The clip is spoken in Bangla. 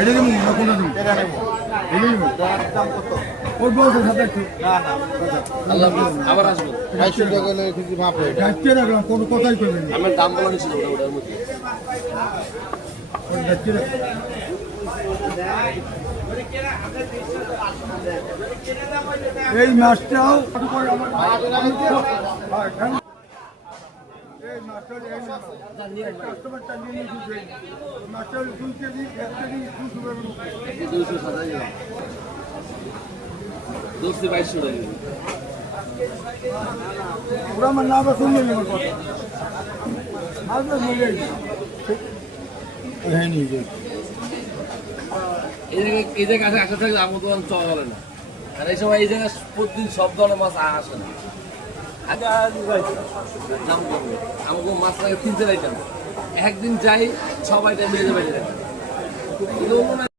এটা দেবো না কোনটা দেবো এটা নেব এটা দেবো দাম কত ওই বলছে সাথে একটু না না আল্লাহ আবার আসবো 250 টাকা হলে কিছু মাপ হয়ে যাচ্ছে রাখলাম কোনো কথাই করবেন না আমার দাম বলা নিছিল ওটার মধ্যে যাচ্ছে রাখলাম এই মাছটাও এই মাছটা কাস্টমারটা নিয়ে নিয়ে মাছটা 2 কেজি 1 কেজি 200 টাকা 227 টাকা 2200 টাকা ওরা আমার না বা শুনবে না আমার কথা আজ না মিলে হ্যাঁ নিয়ে এই জায়গায় আসা থাকলে আমার দোকান চলা হবে না আর এই সময় এই জায়গায় প্রতিদিন সব ধরনের মাছ আসে না দাম কমবে আমাকে মাছ লাগে 3 আইটেম একদিন যাই সব আইটেম নিয়ে যাবে